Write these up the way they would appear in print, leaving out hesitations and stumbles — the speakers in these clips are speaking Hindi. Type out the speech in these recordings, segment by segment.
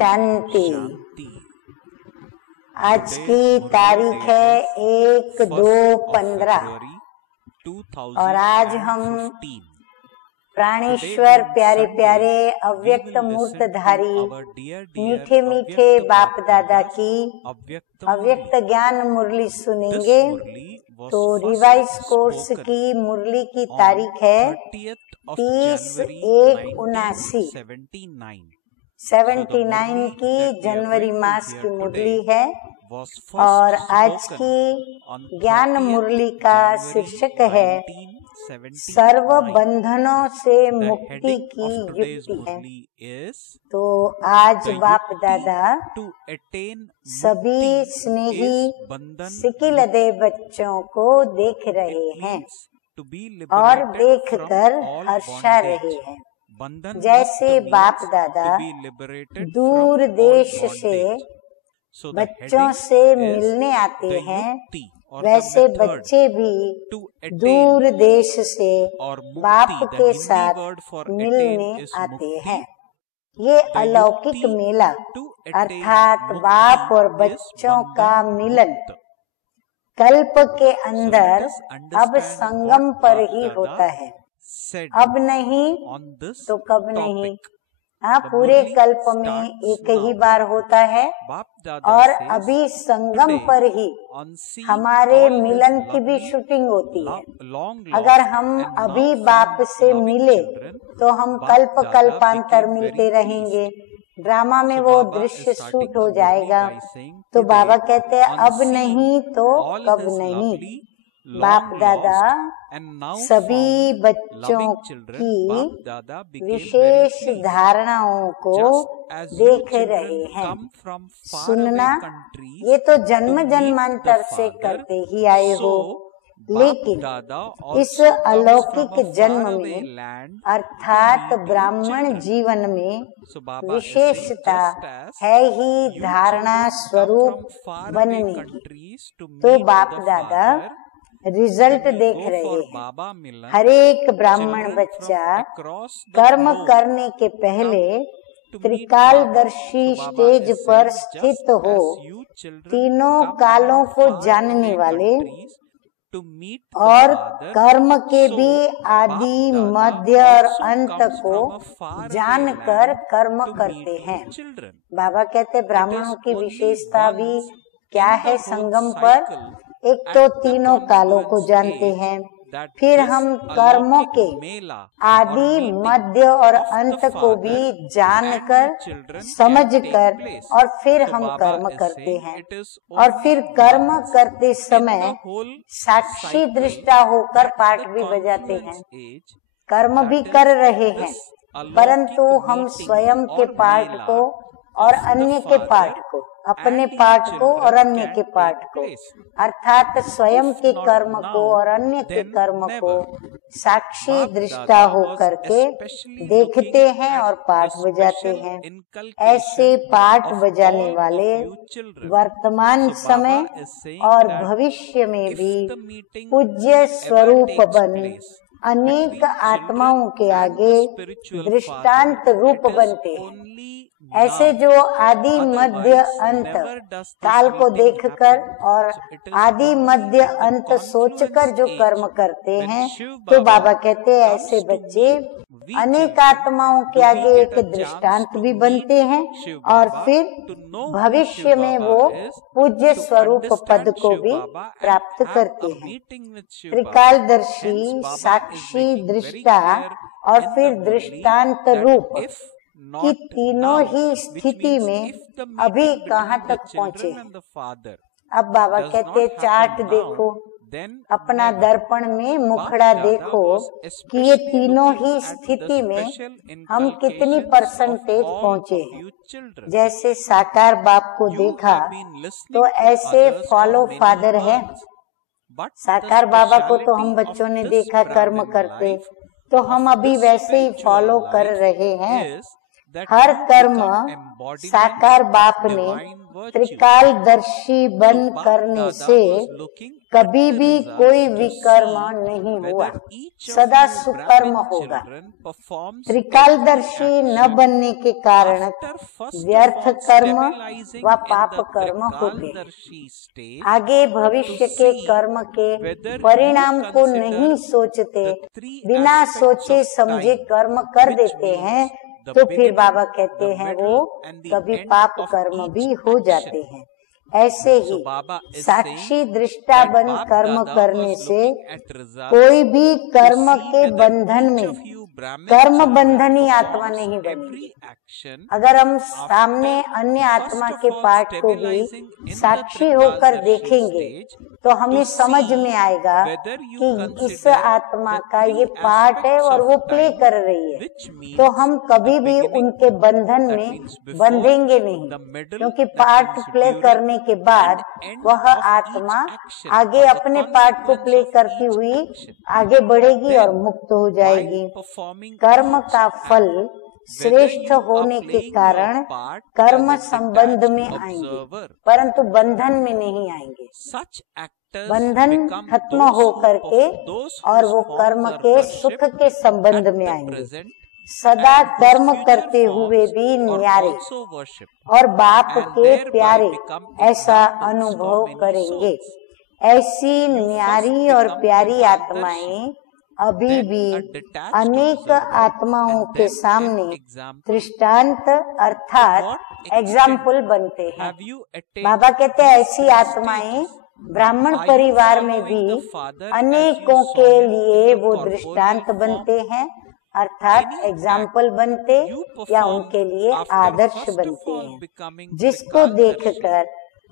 शांति। आज की तारीख है 1/2/15 और आज हम प्राणेश्वर प्यारे प्यारे अव्यक्त मूर्तधारी मीठे मीठे बाप दादा की अव्यक्त ज्ञान मुरली सुनेंगे। तो रिवाइज कोर्स की मुरली की तारीख है 30/1/79 की जनवरी मास की मुरली है और आज की ज्ञान मुरली का शीर्षक है सर्व बंधनों से मुक्ति की युक्ति है। तो आज बाप दादा सभी स्नेही सिकिलदे बच्चों को देख रहे हैं और देखकर हर्षा रहे हैं। जैसे बाप दादा दूर देश से बच्चों से मिलने आते हैं, वैसे बच्चे भी दूर देश से बाप के साथ मिलने आते हैं। ये अलौकिक मेला अर्थात बाप और बच्चों का मिलन कल्प के अंदर अब संगम पर ही होता है। अब नहीं तो कब नहीं, पूरे कल्प में एक ही बार होता है और अभी संगम पर ही हमारे मिलन की भी शूटिंग होती है। अगर हम अभी बाप से मिले तो हम कल्प कल्पांतर मिलते रहेंगे, ड्रामा में वो दृश्य शूट हो जाएगा। तो बाबा कहते हैं अब नहीं तो कब नहीं। बाप दादा सभी बच्चों की विशेष धारणाओं को देख रहे हैं। सुनना ये तो जन्म जन्मांतर से करते ही आए हो, लेकिन इस अलौकिक जन्म में अर्थात ब्राह्मण जीवन में विशेषता है ही धारणा स्वरूप बनने की। तो बाप दादा रिजल्ट देख रहे हैं। हर एक ब्राह्मण बच्चा कर्म करने के पहले त्रिकालदर्शी स्टेज पर स्थित हो, तीनों कालों को जानने वाले और कर्म के भी आदि मध्य और अंत को जानकर कर्म करते हैं। बाबा कहते ब्राह्मणों की विशेषता भी क्या है संगम पर? एक तो तीनों कालों को जानते हैं, फिर हम कर्मों के आदि मध्य और अंत को भी जानकर समझकर और फिर हम कर्म करते हैं। और फिर कर्म करते समय साक्षी दृष्टा होकर पाठ भी बजाते हैं। कर्म भी कर रहे हैं, परंतु हम स्वयं के पाठ को और अन्य के पाठ को, अपने पाठ को और अन्य के पाठ को, अर्थात स्वयं के कर्म को और अन्य के कर्म को साक्षी दृष्टा होकर के देखते हैं और पाठ बजाते हैं। ऐसे पाठ बजाने वाले वर्तमान समय और भविष्य में भी पूज्य स्वरूप बन अनेक आत्माओं के आगे दृष्टांत रूप बनते हैं। ऐसे जो आदि मध्य अंत काल को देखकर और आदि मध्य अंत सोचकर जो कर्म करते हैं, तो बाबा कहते हैं ऐसे बच्चे अनेक आत्माओं के आगे एक दृष्टांत भी बनते हैं और फिर भविष्य में वो पूज्य स्वरूप पद को भी प्राप्त करते हैं। त्रिकालदर्शी, साक्षी, दृष्टा और फिर दृष्टांत रूप कि तीनों ही स्थिति में अभी कहाँ तक पहुँचे। अब बाबा कहते चार्ट देखो, अपना दर्पण में मुखड़ा देखो कि ये तीनों ही स्थिति में हम कितनी परसेंटेज पहुँचे हैं। जैसे साकार बाप को देखा तो ऐसे फॉलो फादर है। साकार बाबा को तो हम बच्चों ने देखा कर्म करते, तो हम अभी वैसे ही फॉलो कर रहे हैं। हर कर्म साकार बाप ने त्रिकालदर्शी बन करने से कभी भी कोई विकर्म नहीं हुआ, सदा सुकर्म होगा। त्रिकालदर्शी न बनने के कारण व्यर्थ कर्म व पाप कर्म होते। आगे भविष्य के कर्म के परिणाम को नहीं सोचते, बिना सोचे समझे कर्म कर देते हैं, तो फिर बाबा कहते हैं वो कभी पाप कर्म भी हो जाते हैं। ऐसे ही साक्षी दृष्टा बन कर्म करने से कोई भी कर्म के बंधन में कर्म बंधनी आत्मा नहीं बनेगी। अगर हम सामने अन्य आत्मा के पाठ को भी साक्षी होकर देखेंगे तो हमें समझ में आएगा कि इस आत्मा का ये पार्ट है और वो प्ले कर रही है, तो हम कभी भी उनके बंधन में बंधेंगे नहीं, क्योंकि पार्ट प्ले करने के बाद वह आत्मा आगे अपने पार्ट को प्ले करती हुई आगे बढ़ेगी और मुक्त हो जाएगी। कर्म का फल श्रेष्ठ होने के कारण कर्म संबंध में आएंगे, परंतु बंधन में नहीं आएंगे। बंधन खत्म हो करके और वो कर्म के सुख के संबंध में आएंगे। सदा कर्म करते हुए भी न्यारे और बाप के प्यारे ऐसा अनुभव करेंगे। ऐसी न्यारी और प्यारी आत्माएं अभी भी अनेक आत्माओं के सामने दृष्टांत अर्थात एग्जाम्पल बनते हैं। बाबा कहते हैं ऐसी आत्माएं ब्राह्मण परिवार में भी अनेकों के लिए वो दृष्टांत बनते हैं, अर्थात एग्जाम्पल बनते या उनके लिए आदर्श बनते हैं, जिसको देखकर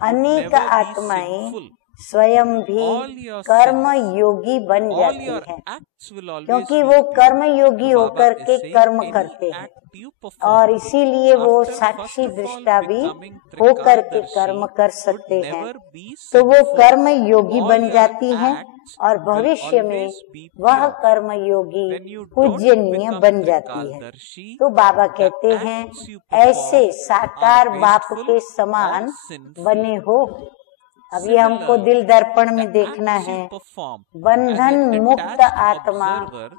अनेक आत्माएं स्वयं भी कर्म योगी बन जाती है, क्योंकि वो कर्म योगी होकर के कर्म करते हैं और इसीलिए वो साक्षी दृष्टा भी होकर के कर्म कर सकते हैं। तो वो कर्म योगी बन जाती हैं और भविष्य में वह कर्म योगी पूज्यनीय बन जाती है। तो बाबा कहते हैं ऐसे साकार बाप के समान बने हो। अब ये हमको दिल दर्पण में देखना है, बंधन मुक्त आत्मा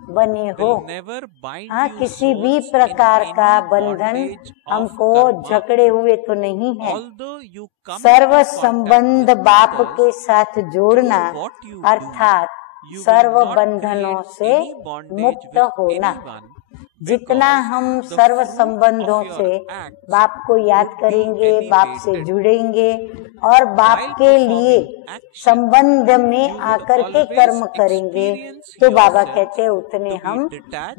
बने हो। हाँ, किसी भी प्रकार का बंधन हमको झगड़े हुए तो नहीं है। सर्व संबंध बाप के साथ जोड़ना अर्थात सर्व बंधनों से मुक्त होना। जितना हम सर्व संबंधों से बाप को याद करेंगे, बाप से जुड़ेंगे और बाप के लिए संबंध में आकर के कर्म करेंगे, तो बाबा कहते हैं उतने हम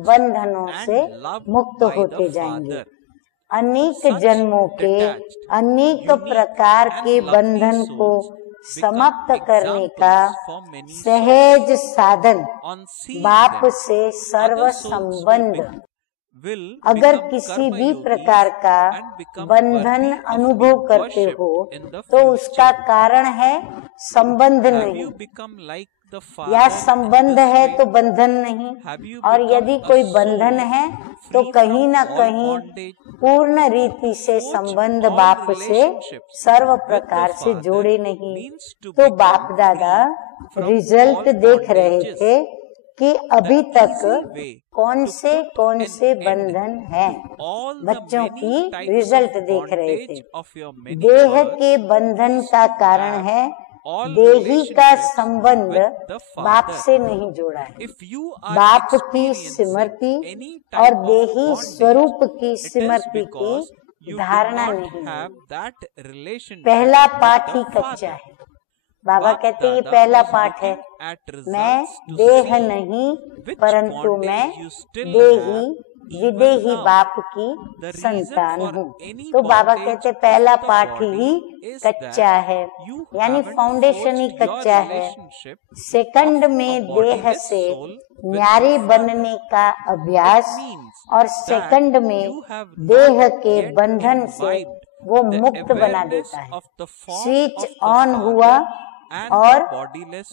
बंधनों से मुक्त होते जाएंगे। अनेक जन्मों के अनेक प्रकार के बंधन को समाप्त करने का सहज साधन बाप से सर्व संबंध। अगर किसी भी प्रकार का बंधन अनुभव करते हो तो उसका कारण है संबंध नहीं, या संबंध है तो बंधन नहीं, और यदि कोई बंधन है तो कहीं न कहीं पूर्ण रीति से संबंध बाप से सर्व प्रकार से जोड़े नहीं। तो बाप दादा रिजल्ट देख रहे थे कि अभी तक कौन से बंधन हैं। बच्चों की रिजल्ट देख रहे थे। देह के बंधन का कारण है देही का संबंध बाप से नहीं जोड़ा है। बाप की स्मृति और देही स्वरूप की स्मृति की धारणा नहीं है। पहला पाठ ही कच्चा है। बाबा कहते ये पहला पाठ है, मैं देह नहीं परंतु मैं देही विदेही बाप की संतान हूँ। तो बाबा कहते पहला पाठ ही कच्चा है, यानी फाउंडेशन ही कच्चा है। सेकंड में देह से न्यारे बनने का अभ्यास और सेकंड में देह के बंधन से वो मुक्त बना देता है। स्विच ऑन हुआ और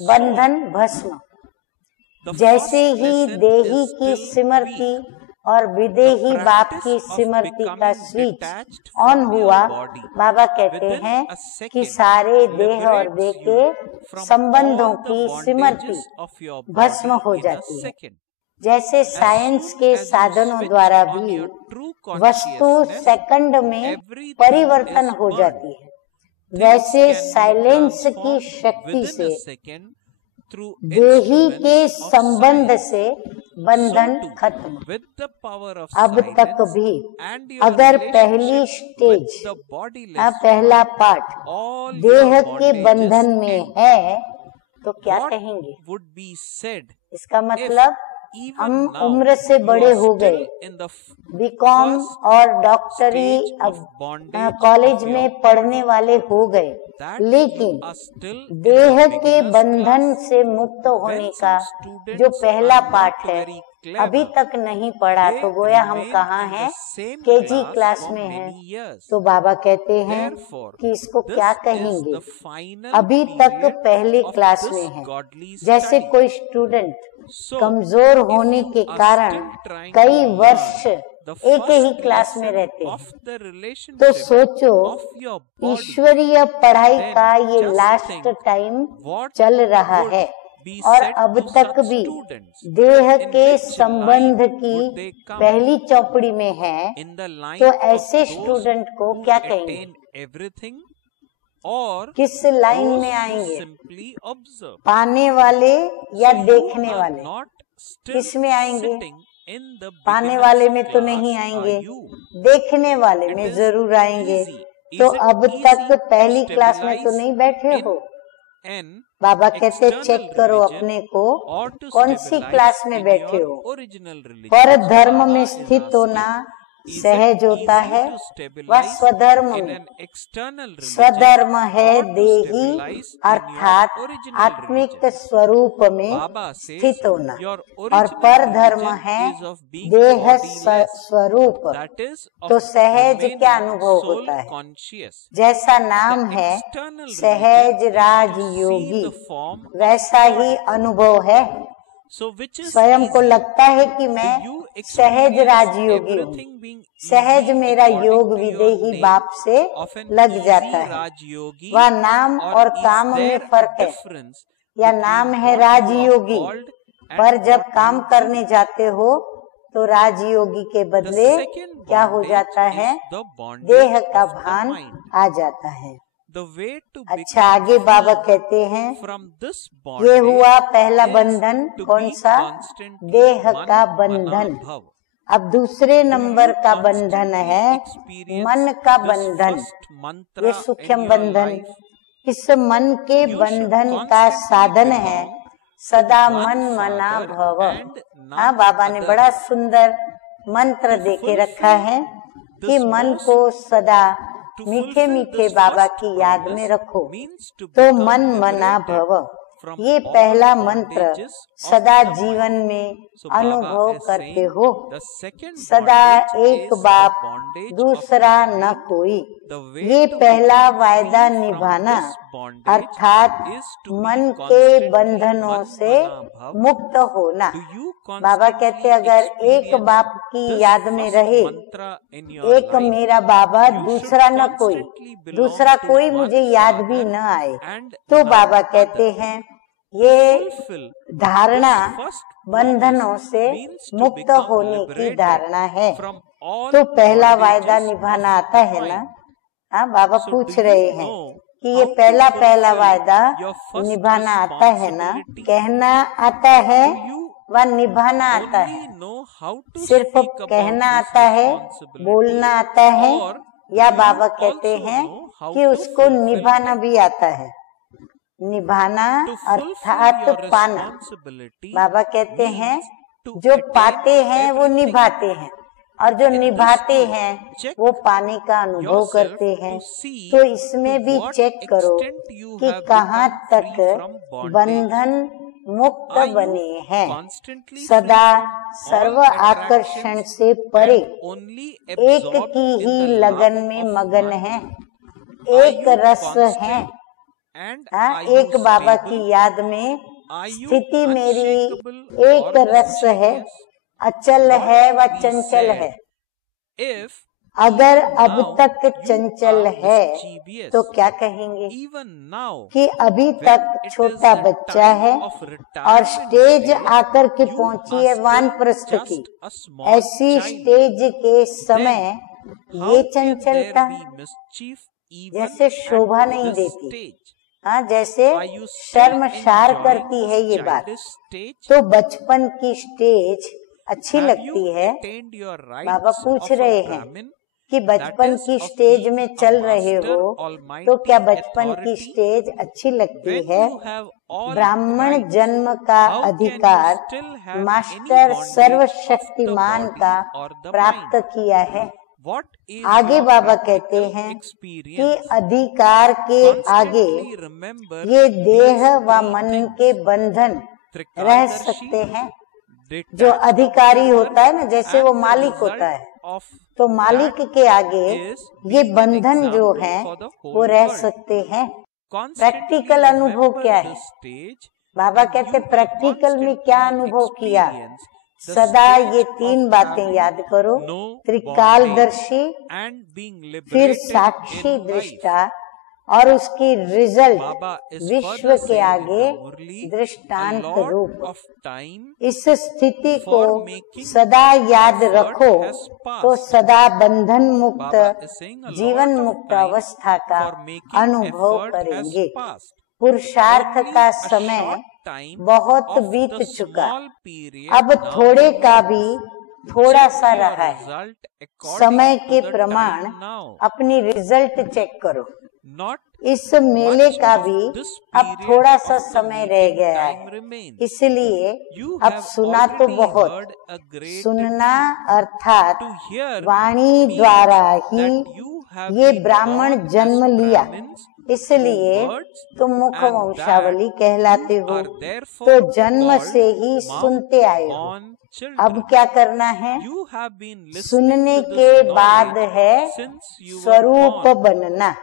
बंधन भस्म। जैसे ही देही की स्मृति और विदेही बाप की स्मृति का स्विच ऑन हुआ, बाबा कहते हैं कि सारे देह और देह के संबंधों की स्मृति भस्म हो जाती है। जैसे साइंस के साधनों द्वारा भी वस्तु सेकंड में परिवर्तन हो जाती है, वैसे साइलेंस की शक्ति से देही के संबंध से बंधन खत्म। अब तक भी अगर पहली स्टेज, पहला पार्ट देह के बंधन में है तो क्या कहेंगे? इसका मतलब हम उम्र से बड़े हो गए, बीकॉम और डॉक्टरी कॉलेज में पढ़ने वाले हो गए, लेकिन देह के बंधन से मुक्त होने का जो पहला पाठ है अभी तक नहीं पढ़ा, तो गोया हम कहाँ हैं? केजी क्लास में हैं। तो बाबा कहते हैं कि इसको क्या कहेंगे? अभी तक पहली क्लास में है। जैसे कोई स्टूडेंट कमजोर होने के कारण कई वर्ष एक ही क्लास में रहते हैं, तो सोचो ईश्वरीय पढ़ाई का ये लास्ट टाइम चल रहा है और अब तक भी देह के संबंध की पहली चौपड़ी में है, तो ऐसे स्टूडेंट को क्या कहेंगे? और किस लाइन में आएंगे? पाने वाले या देखने वाले? किस में आएंगे? पाने वाले में तो नहीं आएंगे, देखने वाले में जरूर आएंगे। तो अब तक पहली क्लास में तो नहीं बैठे हो। बाबा कहते चेक करो अपने को, कौन सी क्लास में बैठे हो। पर धर्म में स्थित होना सहज होता है, वह स्वधर्म में। स्वधर्म है देही अर्थात आत्मिक स्वरूप में स्थित होना, और पर धर्म है देह स्वरूप। तो सहज क्या अनुभव होता है? जैसा नाम है सहज राजयोगी, वैसा ही अनुभव है। स्वयं को लगता है कि मैं सहज राजयोगी हूँ। सहज मेरा योग विदेही बाप से लग जाता है। वह नाम और काम में फर्क है। या नाम है राजयोगी, पर जब काम करने जाते हो तो राजयोगी के बदले क्या हो जाता है? देह का भान आ जाता है। अच्छा, आगे बाबा कहते हैं ये हुआ पहला बंधन। कौन सा? देह का बंधन। अब दूसरे नंबर का बंधन है मन का बंधन। ये सूक्ष्म बंधन, इस मन के बंधन का साधन है सदा मन मना भव। हाँ, बाबा ने बड़ा सुंदर मंत्र देके रखा है कि मन को सदा मीठे मीठे बाबा की याद में रखो, तो मन मना भव। ये पहला मंत्र सदा जीवन में अनुभव करते हो। सदा एक बाप दूसरा न कोई, ये पहला वायदा निभाना, अर्थात मन के बंधनों से मुक्त होना। बाबा कहते अगर एक बाप की याद में रहे, एक मेरा बाबा दूसरा न कोई, दूसरा कोई मुझे याद भी न आए, तो बाबा कहते हैं ये धारणा बंधनों से मुक्त होने की धारणा है। तो पहला वायदा निभाना आता है ना? हाँ, बाबा पूछ रहे हैं कि ये पहला वायदा निभाना आता है ना? कहना आता है व निभाना आता है। सिर्फ कहना आता है, बोलना आता है, या बाबा कहते हैं कि उसको निभाना भी आता है। निभाना अर्थात पाना। बाबा कहते हैं जो पाते हैं वो निभाते हैं, और जो निभाते हैं वो पाने का अनुभव करते हैं। तो इसमें भी चेक करो कि कहाँ तक बंधन मुक्त बने हैं। सदा सर्व आकर्षण से परे एक की ही लगन में मगन है, एक रस है। एक बाबा की याद में स्थिति मेरी एक रस है, अचल है व चंचल है। अगर अब तक चंचल है तो क्या कहेंगे कि अभी तक छोटा बच्चा है और स्टेज आकर के पहुंची है वानप्रस्थ की, ऐसी स्टेज के समय ये चंचलता जैसे शोभा नहीं देती। हाँ, जैसे शर्मसार करती है ये बात। तो बचपन की स्टेज अच्छी लगती है। बाबा पूछ रहे हैं कि बचपन की स्टेज में चल रहे हो तो क्या बचपन की स्टेज अच्छी लगती है? ब्राह्मण जन्म का अधिकार मास्टर सर्वशक्तिमान का प्राप्त किया है। आगे बाबा कहते हैं कि अधिकार के आगे ये देह व मन के बंधन रह सकते हैं। जो अधिकारी होता है ना, जैसे वो मालिक होता है, तो मालिक के आगे ये बंधन जो है वो रह सकते हैं। प्रैक्टिकल अनुभव क्या है? बाबा कहते प्रैक्टिकल में क्या अनुभव किया? सदा ये 3 बातें याद करो, त्रिकालदर्शी, फिर साक्षी दृष्टा और उसकी रिजल्ट विश्व के आगे दृष्टांत रूप। इस स्थिति को सदा याद रखो तो सदा बंधन मुक्त जीवन मुक्त अवस्था का अनुभव करेंगे। पुरुषार्थ का समय बहुत बीत चुका, अब थोड़े का भी थोड़ा सा रहा है। समय के प्रमाण अपनी रिजल्ट चेक करो। इस मेले का भी अब थोड़ा सा समय रह गया है, इसलिए अब सुना तो बहुत, सुनना अर्थात वाणी द्वारा ही ये ब्राह्मण जन्म लिया, इसलिए तुम मुख वंशावली कहलाते हो। तो जन्म से ही सुनते आए हो। अब क्या करना है? सुनने के बाद है स्वरूप बनना।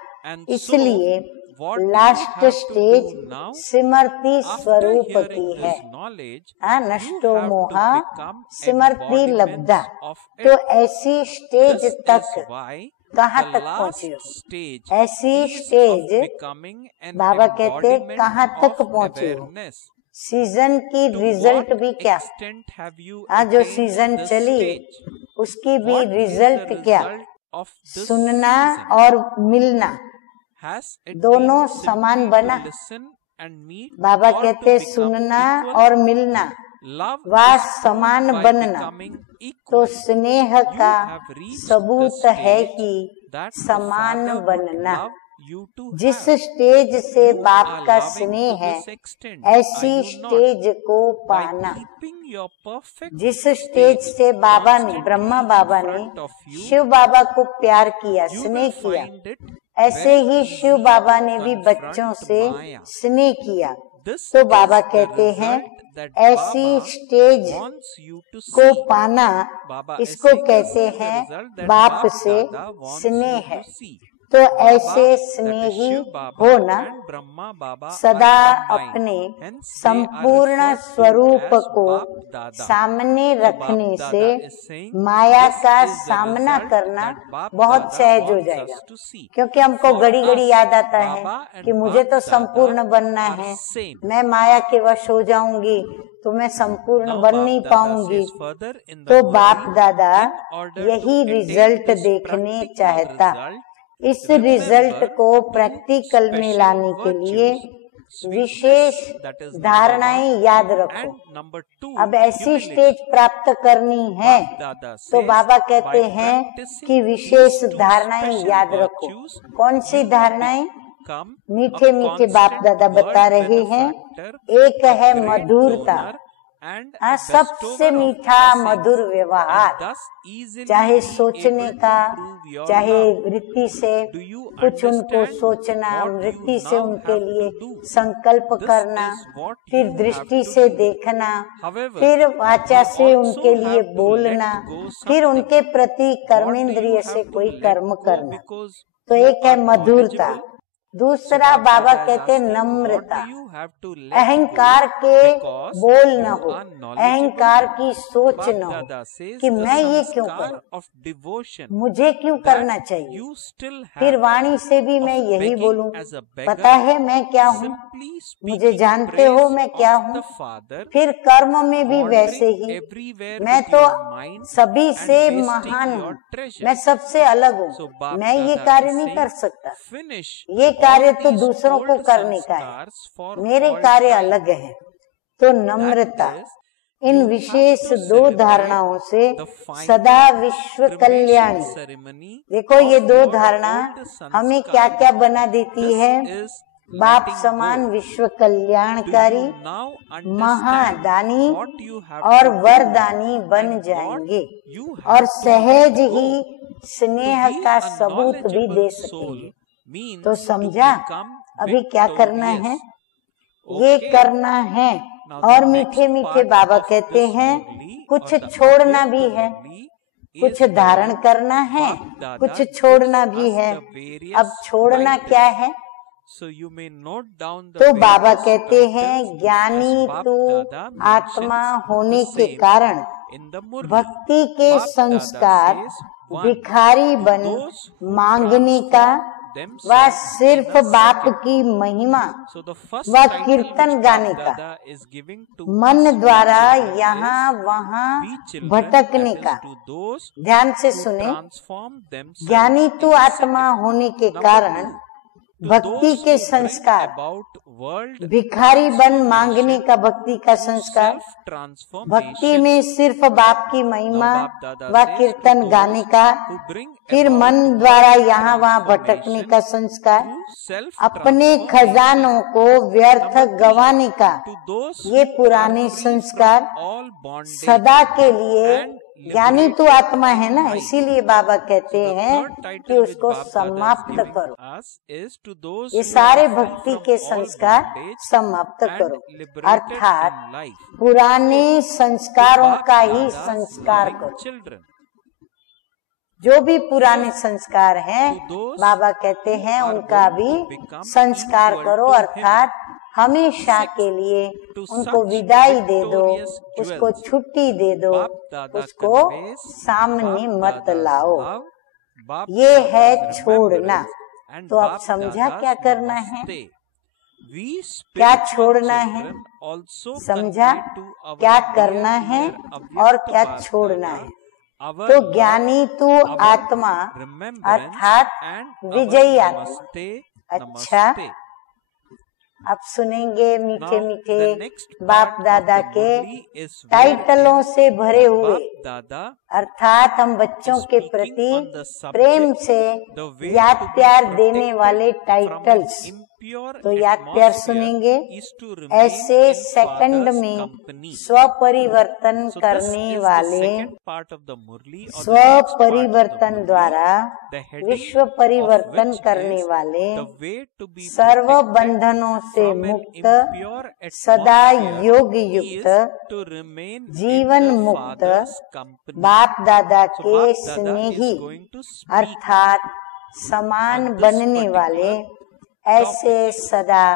इसलिए लास्ट स्टेज सिमरती स्वरूप की है। नष्टो मोहा सिमरती लब्धा। तो ऐसी स्टेज तक कहाँ तक पहुँचे हो? ऐसी स्टेज बाबा कहते कहाँ तक पहुँचे हो? सीजन की रिजल्ट भी क्या? जो सीजन चली उसकी भी रिजल्ट क्या? सुनना और मिलना दोनों समान बना। बाबा कहते सुनना और मिलना व समान बनना तो स्नेह का सबूत है कि समान बनना। जिस स्टेज से बाप का स्नेह है ऐसी स्टेज को पाना। जिस स्टेज से बाबा ने, ब्रह्मा बाबा ने शिव बाबा को प्यार किया, स्नेह किया, ऐसे ही शिव बाबा ने भी बच्चों से स्नेह किया। तो बाबा कहते हैं ऐसी स्टेज को पाना, इसको कहते हैं बाप से स्नेह। तो ऐसे स्नेही होना, सदा अपने संपूर्ण स्वरूप को सामने रखने से माया का सामना करना बहुत सहज हो जाएगा। क्योंकि हमको घड़ी घड़ी याद आता है कि मुझे तो संपूर्ण बनना है, मैं माया के वश हो जाऊंगी तो मैं संपूर्ण बन नहीं पाऊंगी। तो बाप दादा यही रिजल्ट देखने चाहता। इस रिजल्ट को प्रैक्टिकल में लाने के लिए विशेष धारणाएं याद रखो। अब ऐसी स्टेज प्राप्त करनी है तो बाबा कहते हैं कि विशेष धारणाएं याद रखो। कौन सी धारणाएं? मीठे मीठे बाप दादा बता रहे हैं। एक है मधुरता, सबसे मीठा मधुर व्यवहार, चाहे सोचने का, चाहे वृत्ति से कुछ उनको सोचना, वृत्ति से उनके लिए संकल्प करना, फिर दृष्टि से देखना, फिर वाचा से उनके लिए बोलना, फिर उनके प्रति कर्मेंद्रिय से कोई कर्म करना। तो एक है मधुरता, दूसरा बाबा कहते नम्रता, अहंकार के बोल न हो, अहंकार की सोच न हो कि मैं ये क्यों करूं, मुझे क्यों करना चाहिए। फिर वाणी से भी मैं यही बोलूं, पता है मैं क्या हूँ, मुझे जानते हो मैं क्या हूँ। फिर कर्म में भी वैसे ही, मैं तो सभी से महान हूँ, मैं सबसे अलग हूँ, मैं ये कार्य नहीं कर सकता, ये कार्य तो दूसरों को करने का है, मेरे कार्य अलग है। तो नम्रता, इन विशेष दो धारणाओं से सदा विश्व कल्याणी। देखो ये दो धारणा हमें क्या क्या बना देती है, बाप समान विश्व कल्याणकारी, महादानी और वरदानी बन जाएंगे और सहज ही स्नेह का सबूत भी दे सकेंगे। तो समझा अभी क्या करना है, ये करना है। और मीठे मीठे बाबा कहते हैं कुछ छोड़ना भी है, कुछ धारण करना है, कुछ छोड़ना भी है। अब छोड़ना क्या है, तो बाबा कहते हैं ज्ञानी तू आत्मा होने के कारण भक्ति के संस्कार भिखारी बन मांगने का व सिर्फ बाप की महिमा व कीर्तन गाने का, मन द्वारा यहाँ वहाँ भटकने का। ध्यान से सुने, ज्ञानी तू आत्मा होने के कारण भक्ति के संस्कार, भिखारी बन मांगने का भक्ति का संस्कार, भक्ति में सिर्फ बाप की महिमा व कीर्तन गाने का, फिर मन द्वारा यहाँ वहाँ भटकने का संस्कार, अपने खजानों को व्यर्थ गंवाने का, ये पुराने संस्कार सदा के लिए। ज्ञानी तो आत्मा है ना, इसीलिए बाबा कहते हैं कि उसको समाप्त करो, ये सारे भक्ति के संस्कार समाप्त करो, अर्थात पुराने संस्कारों का ही संस्कार करो। जो भी पुराने संस्कार हैं बाबा कहते हैं उनका भी संस्कार करो, अर्थात हमेशा के लिए उनको विदाई दे दो, उसको छुट्टी दे दो, उसको सामने मत लाओ। ये है छोड़ना। तो अब समझा क्या करना है, क्या छोड़ना है, समझा क्या करना है और क्या छोड़ना है। तो ज्ञानी तू आत्मा अर्थात विजयी आत्मा। अच्छा, अब सुनेंगे मीठे मीठे बाप दादा के टाइटलों से भरे हुए, अर्थात हम बच्चों के प्रति प्रेम से याद प्यार देने वाले टाइटल्स। तो याद प्यार सुनेंगे। ऐसे सेकंड में स्वपरिवर्तन करने वाले, स्वपरिवर्तन द्वारा विश्व परिवर्तन करने वाले, सर्व बंधनों से मुक्त, सदा योग युक्त, जीवन मुक्त, बाप दादा के स्नेही अर्थात समान बनने वाले ऐसे सदा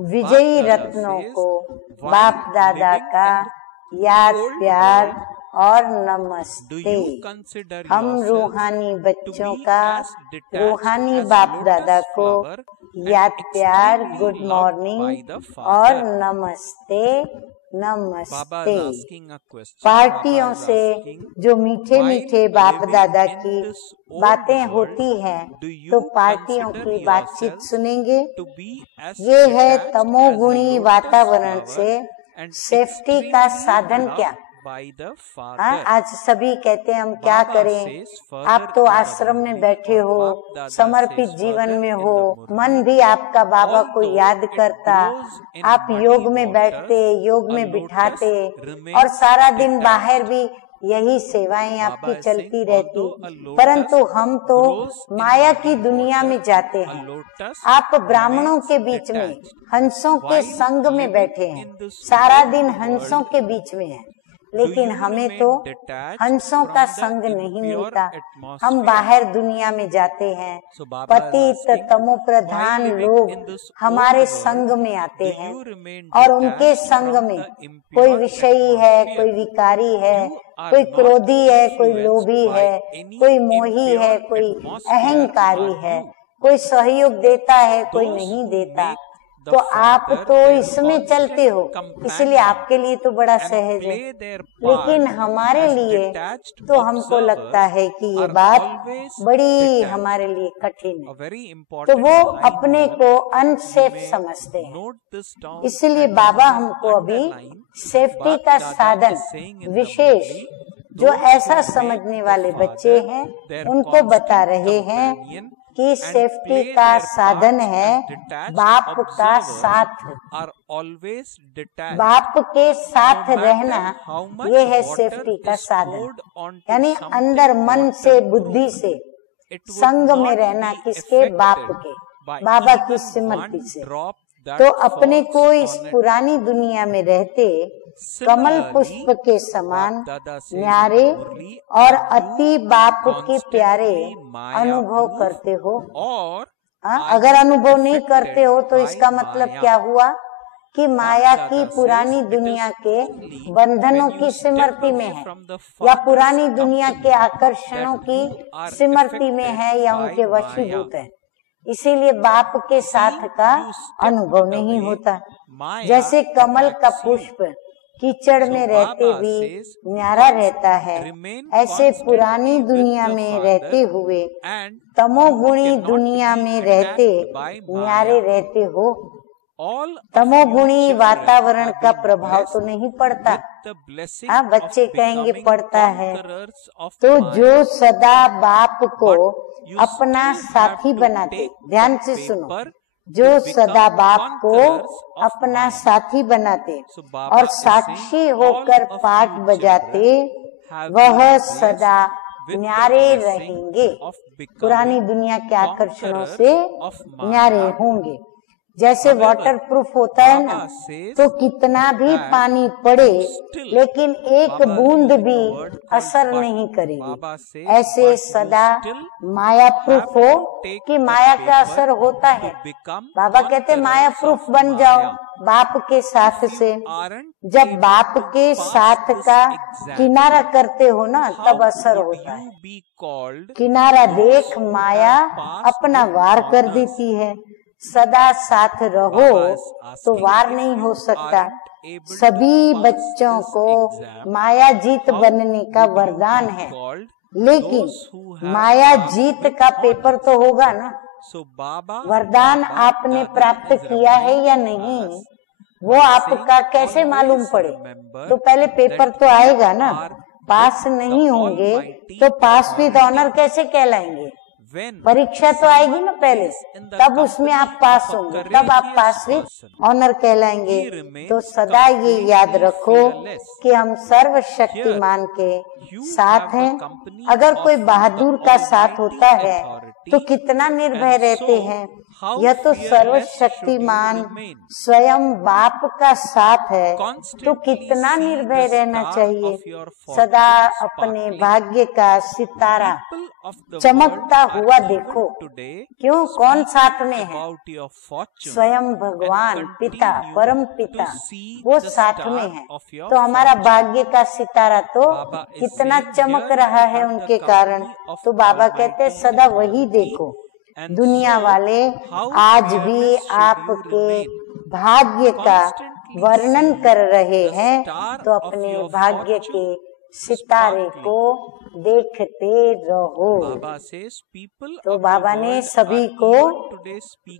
विजयी रत्नों को बाप दादा का याद प्यार और नमस्ते। हम रूहानी बच्चों का रूहानी बाप दादा को याद प्यार, गुड मॉर्निंग और नमस्ते नमस्ते। पार्टियों से जो मीठे मीठे बाप दादा की बातें होती हैं, तो पार्टियों की बातचीत सुनेंगे। ये है तमोगुणी वातावरण से सेफ्टी का साधन क्या। आज सभी कहते हैं हम क्या करें, आप तो आश्रम में बैठे हो, समर्पित जीवन में हो, मन भी आपका बाबा को याद करता, आप योग में बैठते, योग में बिठाते और सारा दिन बाहर भी यही सेवाएं आपकी चलती रहती, परंतु हम तो माया की दुनिया में जाते हैं। आप ब्राह्मणों के बीच में हंसों के संग में बैठे हैं, सारा दिन हंसों के बीच में हैं, लेकिन हमें तो हंसों का संग नहीं मिलता। हम बाहर दुनिया में जाते हैं, पतित तमो प्रधान लोग हमारे संग में आते हैं और उनके संग में कोई विषयी है, कोई विकारी है, कोई क्रोधी है, कोई लोभी है, कोई मोही है, कोई अहंकारी है, कोई सहयोग देता है, कोई नहीं देता। तो आप तो इसमें चलते हो, इसलिए आपके लिए तो बड़ा सहज है, लेकिन हमारे लिए तो हमको लगता है कि ये बात बड़ी हमारे लिए कठिन है, तो वो अपने को अनसेफ समझते हैं। इसलिए बाबा हमको अभी सेफ्टी का साधन विशेष जो ऐसा समझने वाले बच्चे हैं उनको बता रहे हैं कि सेफ्टी का साधन है बाप का साथ। बाप के साथ रहना ये है सेफ्टी का साधन, यानी अंदर मन से बुद्धि से संग में रहना किसके? बाप के, बाबा की स्मृति से। तो अपने को इस पुरानी दुनिया में रहते कमल पुष्प के समान न्यारे और अति बाप के प्यारे अनुभव करते हो। अगर अनुभव नहीं करते हो तो इसका मतलब क्या हुआ कि माया की पुरानी दुनिया के बंधनों की स्मृति में है, या पुरानी दुनिया के आकर्षणों की स्मृति में है, या उनके वशीभूत है। इसीलिए बाप के साथ का अनुभव नहीं होता। जैसे कमल का पुष्प कीचड़ में रहते भी न्यारा रहता है, ऐसे पुरानी दुनिया में रहते हुए तमोगुणी दुनिया में रहते न्यारे रहते हो। तमोगुणी वातावरण का प्रभाव तो नहीं पड़ता। हाँ, बच्चे कहेंगे पड़ता है। तो जो सदा बाप को अपना साथी बनाते, ध्यान से सुनो, जो सदा बाप को अपना साथी बनाते और साक्षी होकर पाठ बजाते, वह सदा न्यारे रहेंगे, पुरानी दुनिया के आकर्षणों से न्यारे होंगे। जैसे वाटर प्रूफ होता है ना, तो कितना भी पानी पड़े लेकिन एक बूंद भी असर नहीं करेगी। ऐसे सदा माया प्रूफ हो कि माया का असर होता है। बाबा कहते माया प्रूफ बन जाओ बाप के साथ से। जब बाप के साथ का किनारा करते हो ना, तब असर होता है। किनारा देख माया अपना वार कर देती है। सदा साथ रहो तो वार नहीं हो सकता। सभी बच्चों को माया जीत बनने का वरदान है, लेकिन माया जीत का पेपर तो होगा ना। वरदान आपने प्राप्त किया है या नहीं, वो आपका कैसे मालूम पड़े? तो पहले पेपर तो आएगा ना। पास नहीं होंगे तो पास विद ऑनर कैसे कहलाएंगे? परीक्षा तो आएगी ना पहले, तब उसमें आप पास होंगे, तब आप पास विद ऑनर कहलाएंगे। तो सदा ये याद रखो कि हम सर्वशक्तिमान के साथ हैं। अगर कोई बहादुर का साथ होता है तो कितना निर्भय रहते हैं। यह तो सर्वशक्तिमान स्वयं बाप का साथ है, तो कितना निर्भय रहना चाहिए। सदा अपने भाग्य का सितारा चमकता हुआ देखो। क्यों? कौन साथ में है? स्वयं भगवान पिता, परम पिता, वो साथ में है। तो हमारा भाग्य का सितारा तो कितना चमक रहा है उनके कारण। तो बाबा कहते सदा वही देखो। दुनिया वाले आज भी आपके भाग्य का वर्णन कर रहे हैं, तो अपने भाग्य के सितारे को देखते रहो। तो बाबा ने सभी को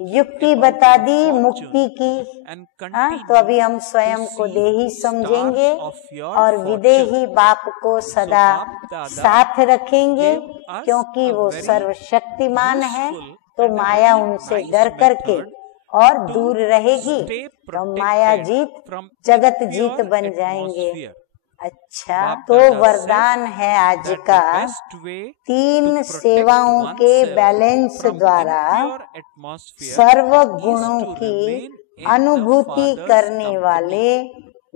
युक्ति बता दी मुक्ति की। तो अभी हम स्वयं को देही समझेंगे और विदेही बाप को सदा साथ रखेंगे, क्योंकि वो सर्वशक्तिमान है। तो माया उनसे डर करके और दूर रहेगी, तो माया जीत जगत जीत बन जाएंगे। अच्छा, तो वरदान है आज का 3 सेवाओं के बैलेंस द्वारा सर्व गुणों की अनुभूति करने वाले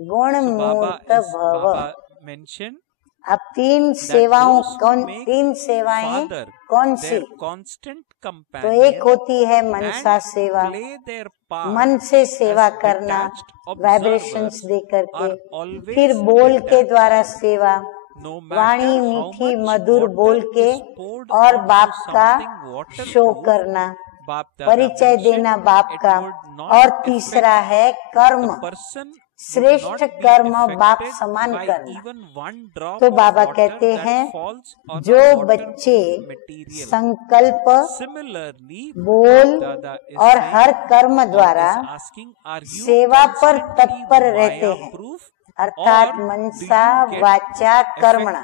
गुण मूर्त भव। mentioned अब तीन सेवाएं कौन सी? तो एक होती है मनसा सेवा, मन से सेवा करना वाइब्रेशंस दे करके, फिर बोल के द्वारा सेवा, वाणी मीठी मधुर बोल के, और बाप का शो करना, परिचय देना बाप का, और तीसरा है कर्म, श्रेष्ठ कर्म बाप समान करना। तो बाबा कहते हैं जो बच्चे संकल्प, बोल और हर कर्म द्वारा सेवा पर तत्पर रहते हैं, अर्थात मनसा वाचा कर्मणा,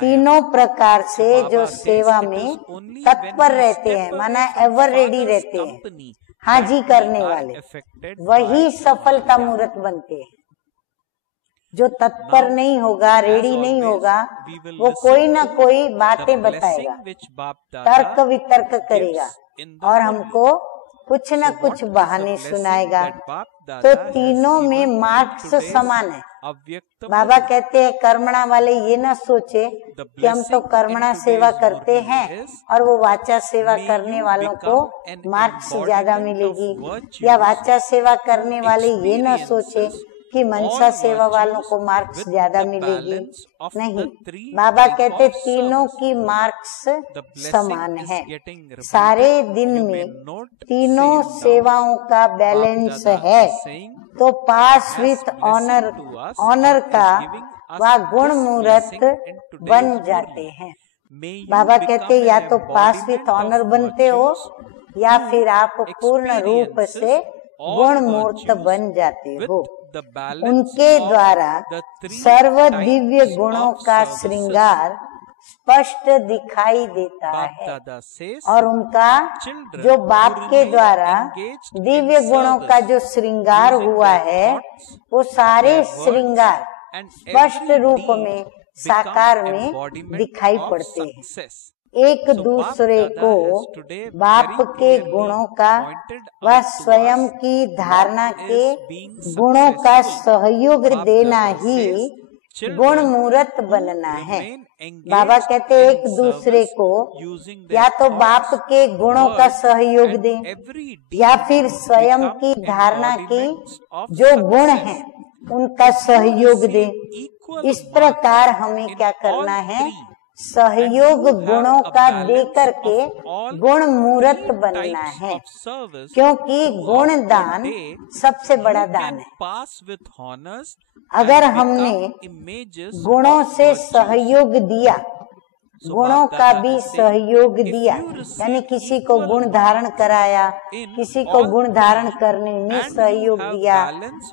तीनों प्रकार से जो सेवा में तत्पर रहते हैं, माना एवर रेडी रहते हैं, हाजी करने वाले, वही सफलता मूर्त बनते हैं। जो तत्पर नहीं होगा, रेडी नहीं होगा, वो कोई ना कोई बातें बताएगा, तर्क वितर्क करेगा और हमको कुछ न कुछ बहाने सुनाएगा। तो तीनों में मार्क्स समान है। बाबा कहते हैं कर्मणा वाले ये न सोचे कि हम तो कर्मणा सेवा करते हैं और वो वाचा सेवा करने वालों को मार्क्स ज्यादा मिलेगी, या वाचा सेवा करने वाले ये न सोचे कि मनसा सेवा वालों को मार्क्स ज्यादा मिलेगी। नहीं, बाबा कहते तीनों की मार्क्स समान है। सारे दिन में तीनों सेवाओं का बैलेंस है, तो पास विथ ऑनर, ऑनर का वह गुण मूर्त बन जाते हैं। बाबा कहते या तो पास विथ ऑनर बनते हो या फिर आप पूर्ण रूप से गुण मूर्त बन जाते हो। उनके द्वारा सर्व दिव्य गुणों का श्रृंगार स्पष्ट दिखाई देता है, और उनका जो बाप के द्वारा दिव्य गुणों का जो श्रृंगार हुआ है, वो सारे श्रृंगार स्पष्ट रूप में साकार में दिखाई पड़ते हैं। एक दूसरे को बाप के गुणों का व स्वयं की धारणा के गुणों का सहयोग देना ही गुण मूर्त बनना है। बाबा कहते एक दूसरे को या तो बाप के गुणों का सहयोग दें या फिर स्वयं की धारणा की जो गुण है उनका सहयोग दें। इस प्रकार हमें क्या करना है, सहयोग गुणों का देकर के गुण मूर्त बनना है, क्योंकि गुण दान सबसे बड़ा दान है। अगर हमने गुणों से सहयोग दिया, गुणों का भी सहयोग दिया, यानी किसी को गुण धारण कराया, किसी को गुण धारण करने में सहयोग दिया,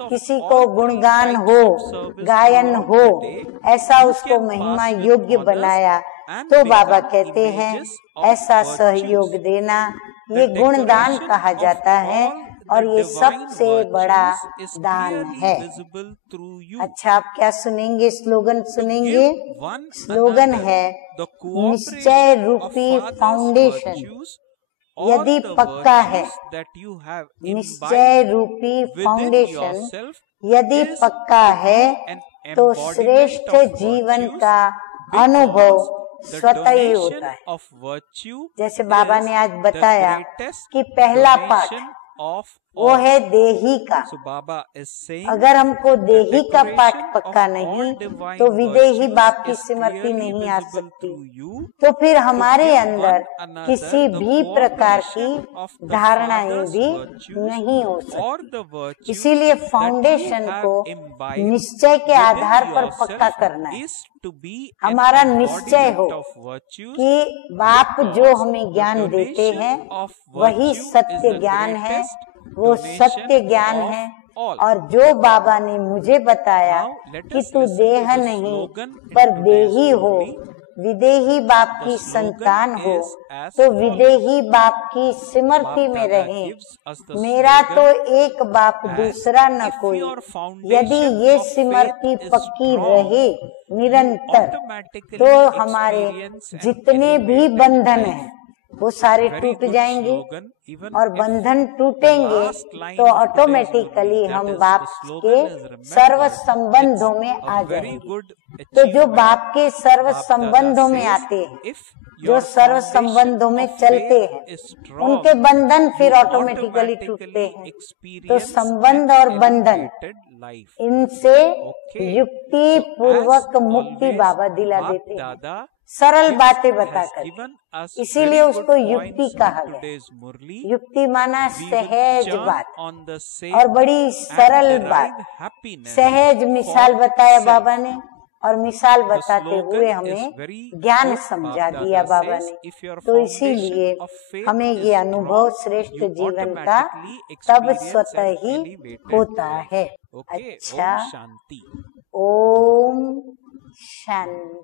किसी को गुणगान हो, गायन हो, ऐसा उसको महिमा योग्य बनाया, तो बाबा कहते हैं ऐसा सहयोग देना ये गुणदान कहा जाता है, और ये सबसे बड़ा दान है। अच्छा, आप क्या सुनेंगे? स्लोगन सुनेंगे। स्लोगन है निश्चय रूपी फाउंडेशन यदि पक्का है, निश्चय रूपी फाउंडेशन यदि पक्का है तो श्रेष्ठ जीवन का अनुभव स्वतः ही होता है। जैसे बाबा ने आज बताया कि पहला पाठ वो है देही का। अगर हमको देही का पाठ पक्का नहीं तो विदेही बाप की स्मृति नहीं आ सकती, तो फिर हमारे अंदर किसी भी प्रकार की धारणाएं भी नहीं हो सकती। इसीलिए फाउंडेशन को निश्चय के आधार पर पक्का करना है। हमारा निश्चय हो कि बाप जो हमें ज्ञान देते हैं वही सत्य ज्ञान है, वो सत्य ज्ञान है। और जो बाबा ने मुझे बताया कि तू देह नहीं पर देही हो, विदेही बाप की संतान हो, तो विदेही बाप की स्मृति में रहे। मेरा तो एक बाप दूसरा न कोई। यदि ये स्मृति पक्की रहे निरंतर, तो हमारे जितने भी बंधन हैं वो सारे टूट जाएंगे और बंधन टूटेंगे तो ऑटोमेटिकली हम बाप के सर्व संबंधों में आ जाएंगे। तो जो बाप के सर्व संबंधों में आते हैं, जो सर्व संबंधों में चलते हैं, उनके बंधन फिर ऑटोमेटिकली टूटते हैं। तो संबंध और बंधन, इनसे युक्ति पूर्वक मुक्ति बाबा दिला देते हैं, सरल बातें बताकर। इसीलिए उसको युक्ति कहा गया। युक्ति माना सहज बात और बड़ी सरल बात। सहज मिसाल बताया बाबा ने, और मिसाल बताते हुए हमें ज्ञान समझा दिया बाबा ने। तो इसीलिए हमें ये अनुभव श्रेष्ठ जीवन का तब स्वतः ही होता है। अच्छा, ओम शांति।